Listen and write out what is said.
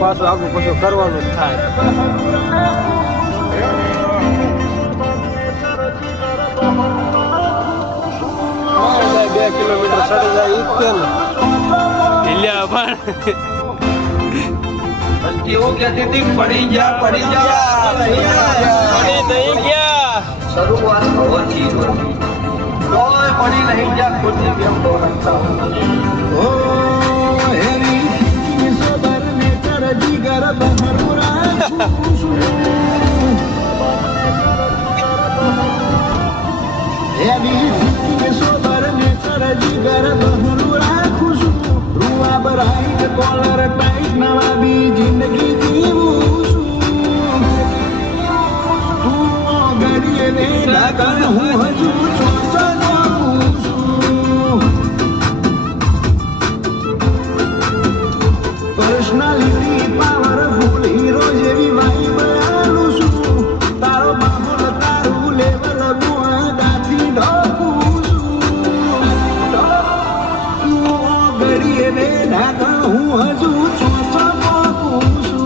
પાછું આગળ પાછું કરવાનું જ થાય. 2 કિલોમીટર ચડી જાય ઈ જ ને હિલ્યા પણ કેવું કહેતી હતી પડી જા પડી નહીં ગયા. શરૂઆત હોવાથી કોઈ પડી નહીં જા ખુદની કેમ તો રખતા ઓ હેરી સબર ને કર જીગર બહરુરા હેરી સબર ને કર જીગર બહરુરા ખુશુ રૂઆ બરાઈટ કોલર ટાઈટ નવાબી જિંદગી જીવું છું તું ગડીએ ને ડાકણ હું હજુ ચોચનો પર્સનાલિટી પાવરફુલ હીરો જેવી વાઈબ આલું છું તારો માહોલ તારું લેવલ ગુણાદાથી ઢોકું છું તું ગડીએ ને ઢાકા હું હજુ ચોચો પોકું છું